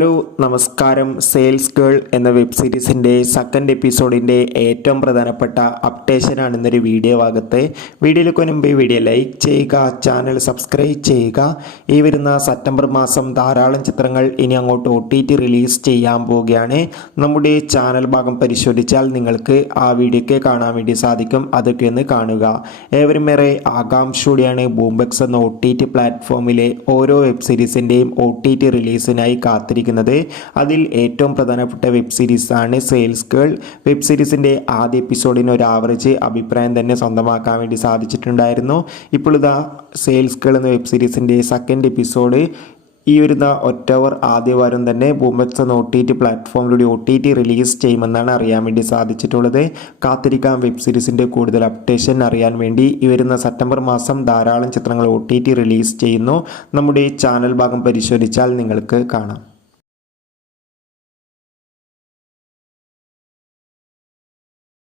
Hello നമസ്കാരം. Sales girl എന്ന web സീരീസിൻ്റെ second എപ്പിസോഡിൻ്റെ ഏറ്റവും പ്രധാനപ്പെട്ട അപ്ഡേഷനാണ് ഇന്നൊരു വീഡിയോ ഭാഗത്ത്. വീഡിയോയിലേക്ക് മുൻപ് വീഡിയോ ലൈക്ക് ചെയ്യുക, ചാനൽ സബ്സ്ക്രൈബ് ചെയ്യുക. ഈ വരുന്ന സെപ്റ്റംബർ മാസം ധാരാളം ചിത്രങ്ങൾ ഇനി അങ്ങോട്ട് OTT റിലീസ് ചെയ്യാൻ പോവുകയാണ്. നമ്മുടെ ചാനൽ ഭാഗം പരിശോധിച്ചാൽ നിങ്ങൾക്ക് ആ വീഡിയോയ്ക്ക് കാണാൻ വേണ്ടി സാധിക്കും. അതൊക്കെ ഒന്ന് കാണുക. ഏവരും ഏറെ ആകാംക്ഷയോടെയാണ് ബൂംബെക്സ് എന്ന OTT പ്ലാറ്റ്ഫോമിലെ ഓരോ വെബ് സീരീസിൻ്റെയും OTT റിലീസിനായി കാത്തിരിക്കുന്നത്. അതിൽ ഏറ്റവും പ്രധാനപ്പെട്ട വെബ് സീരീസാണ് സെയിൽസ് ഗേൾ. വെബ് സീരീസിൻ്റെ ആദ്യ എപ്പിസോഡിന് ഒരു ആവറേജ് അഭിപ്രായം തന്നെ സ്വന്തമാക്കാൻ വേണ്ടി സാധിച്ചിട്ടുണ്ടായിരുന്നു. ഇപ്പോൾ ഇതാ സെയിൽസ് ഗേൾ എന്ന വെബ് സീരീസിൻ്റെ സെക്കൻഡ് എപ്പിസോഡ് ഈ വരുന്ന ഒക്ടോബർ ആദ്യവാരം തന്നെ ബൂംബെക്സ് എന്ന OTT പ്ലാറ്റ്ഫോമിലൂടെ OTT റിലീസ് ചെയ്യുമെന്നാണ് അറിയാൻ വേണ്ടി സാധിച്ചിട്ടുള്ളത്. കാത്തിരിക്കാം വെബ് സീരീസിൻ്റെ കൂടുതൽ അപ്ഡേഷൻ അറിയാൻ വേണ്ടി. ഈ വരുന്ന സെപ്റ്റംബർ മാസം ധാരാളം ചിത്രങ്ങൾ OTT റിലീസ് ചെയ്യുന്നു. നമ്മുടെ ചാനൽ ഭാഗം പരിശോധിച്ചാൽ നിങ്ങൾക്ക് കാണാം.